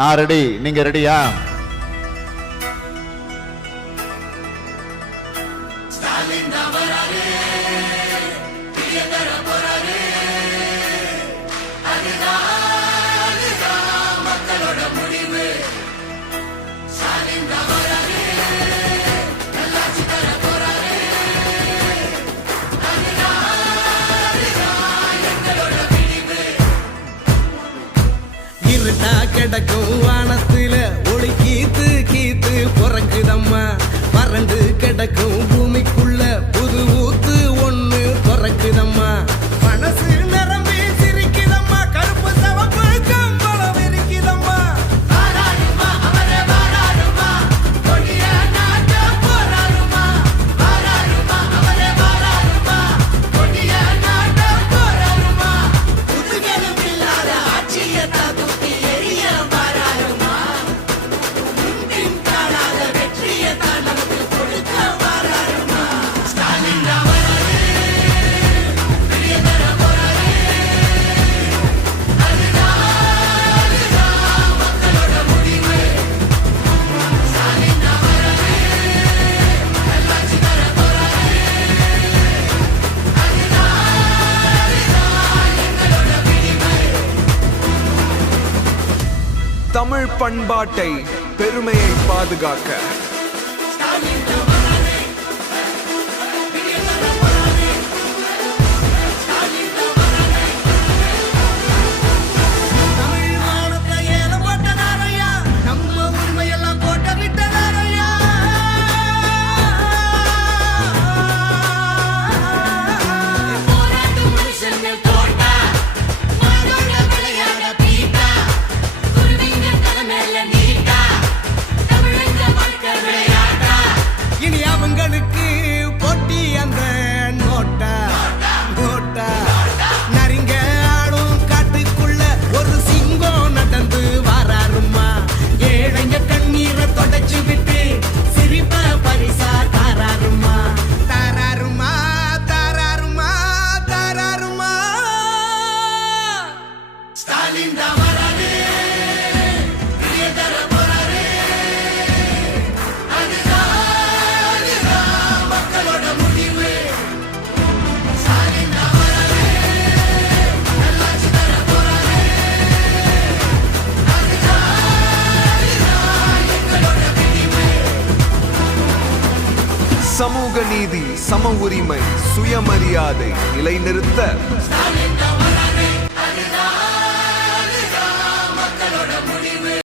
நான் ரெடி, நீங்க ரெடியா? கிடக்கும் வானத்துல ஒளி கீத்து கீத்து பிறக்குதம்மா. வறண்டு கிடக்கும் பூமிக்குள்ள புது ஊத்து ஒண்ணு பிறக்குதம்மா. மனசு நிரம்பி சிரிக்குதம்மா. கருப்பு சவப்பு கம்பளம் இருக்குதம்மா. தமிழ் பண்பாட்டை பெருமையை பாதுகாக்க சமூக நீதி, சம உரிமை, சுயமரியாதை நிலைநிறுத்த